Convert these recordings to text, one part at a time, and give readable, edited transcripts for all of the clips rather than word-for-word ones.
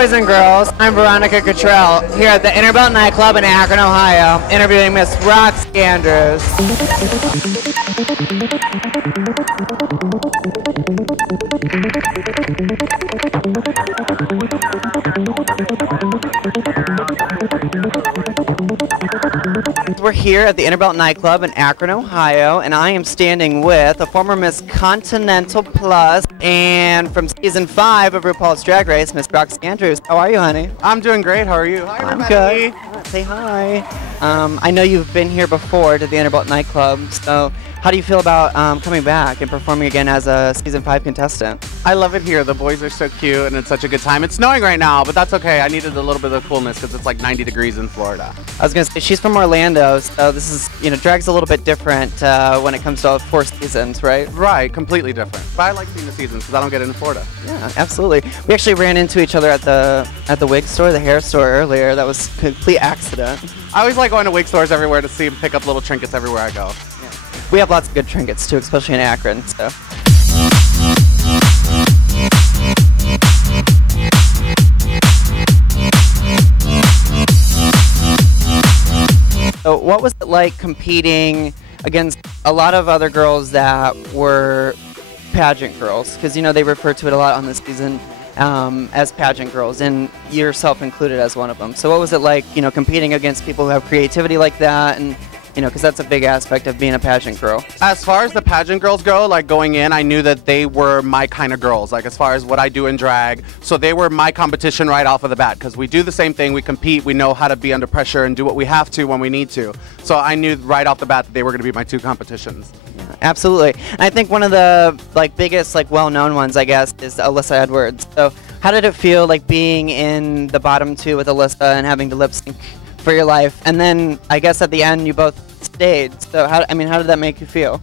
boys and girls. I'm Veronika Katrell here at the Interbelt Nightclub in Akron, Ohio, interviewing Miss Roxxxy Andrews. We're here at the Interbelt Nightclub in Akron, Ohio, and I am standing with a former Miss Continental Plus and from season 5 of RuPaul's Drag Race, Miss Roxxxy Andrews. How are you, honey? I'm doing great. How are you? Hi, everybody. I'm good. Say hi. I know you've been here before to the Interbelt Nightclub, so how do you feel about coming back and performing again as a season 5 contestant? I love it here. The boys are so cute, and it's such a good time. It's snowing right now, but that's okay. I needed a little bit of coolness because it's like 90 degrees in Florida. I was going to say, she's from Orlando, so this is, drag's a little bit different when it comes to 4 seasons, right? Right, completely different. But I like seeing the seasons because I don't get it in Florida. Yeah, absolutely. We actually ran into each other at the wig store, the hair store earlier. That was a complete accident. I always like going to wig stores everywhere to see and pick up little trinkets everywhere I go. Yeah. We have lots of good trinkets too, especially in Akron, so. So what was it like competing against a lot of other girls that were pageant girls? Because, they refer to it a lot on this season as pageant girls, and yourself included as one of them. So what was it like, competing against people who have creativity like that, and because that's a big aspect of being a pageant girl. As far as the pageant girls go, like going in, I knew that they were my kind of girls, like as far as what I do in drag. So they were my competition right off of the bat because we do the same thing. We compete. We know how to be under pressure and do what we have to when we need to. So I knew right off the bat that they were going to be my 2 competitions. Yeah, absolutely. And I think one of the biggest well-known ones, I guess, is Alyssa Edwards. So how did it feel like being in the bottom 2 with Alyssa and having to lip sync for your life? And then I guess at the end you both stayed. So how did that make you feel?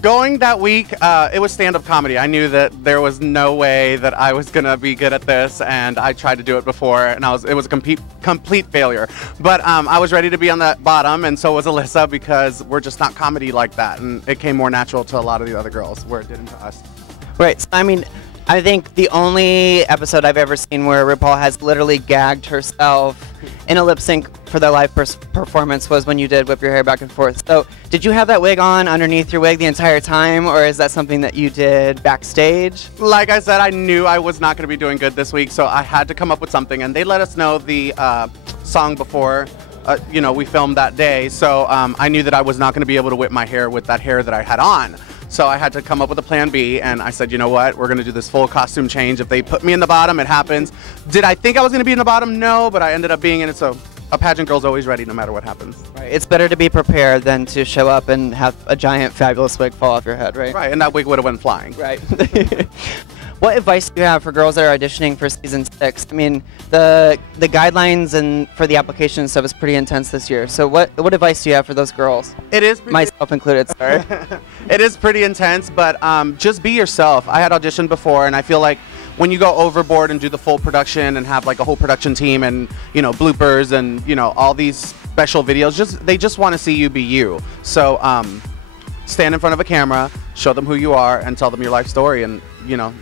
Going that week, it was stand-up comedy. I knew that there was no way that I was gonna be good at this, and I tried to do it before, and it was a complete failure. But I was ready to be on the bottom, and so was Alyssa, because we're just not comedy like that, and it came more natural to a lot of the other girls, where it didn't to us. Right. So, I think the only episode I've ever seen where RuPaul has literally gagged herself in a lip sync for their live performance was when you did Whip Your Hair Back and Forth. So did you have that wig on underneath your wig the entire time, or is that something that you did backstage? Like I said, I knew I was not going to be doing good this week, so I had to come up with something, and they let us know the song before we filmed that day, so I knew that I was not going to be able to whip my hair with that hair that I had on. So I had to come up with a plan B, and I said, you know what, we're going to do this full costume change. If they put me in the bottom, it happens. Did I think I was going to be in the bottom? No, but I ended up being in it, so a pageant girl's always ready no matter what happens. Right. It's better to be prepared than to show up and have a giant fabulous wig fall off your head, right? Right, and that wig would have went flying. Right. What advice do you have for girls that are auditioning for season 6? The guidelines and for the application and stuff is pretty intense this year. So what advice do you have for those girls? It is myself included. Sorry. It is pretty intense, but just be yourself. I had auditioned before, and I feel like when you go overboard and do the full production and have like a whole production team and bloopers and all these special videos, they just want to see you be you. So stand in front of a camera, show them who you are, and tell them your life story, and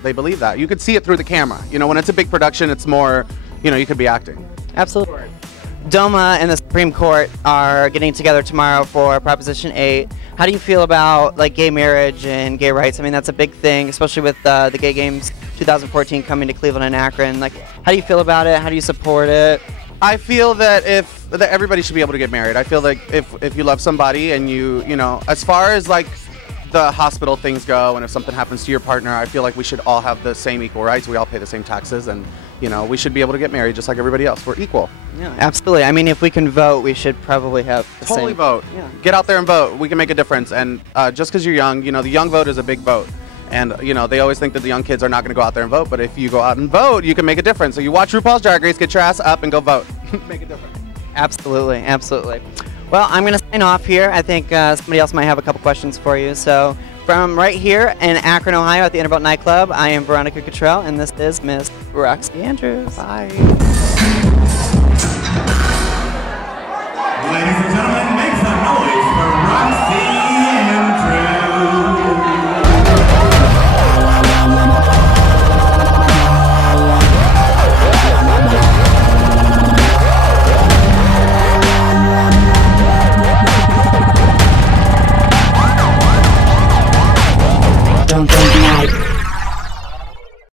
they believe that. You could see it through the camera. When it's a big production, it's more, you could be acting. Absolutely. DOMA and the Supreme Court are getting together tomorrow for Proposition 8. How do you feel about gay marriage and gay rights? That's a big thing, especially with the Gay Games 2014 coming to Cleveland and Akron. How do you feel about it? How do you support it? I feel that that everybody should be able to get married. I feel like if you love somebody and as far as the hospital things go, and if something happens to your partner, I feel like we should all have the same equal rights. We all pay the same taxes, and we should be able to get married just like everybody else. We're equal. Yeah, absolutely. If we can vote, we should probably have the totally same. Vote. Yeah. Get out there and vote. We can make a difference. And just because you're young, the young vote is a big vote. And they always think that the young kids are not going to go out there and vote, but if you go out and vote, you can make a difference. So you watch RuPaul's Drag Race, get your ass up, and go vote. Make a difference. Absolutely, absolutely. Well, I'm going to sign off here. I think somebody else might have a couple questions for you. So from right here in Akron, Ohio at the Interbelt Nightclub, I am Veronika Katrell, and this is Miss Roxxxy Andrews. Bye. Ladies and gentlemen, make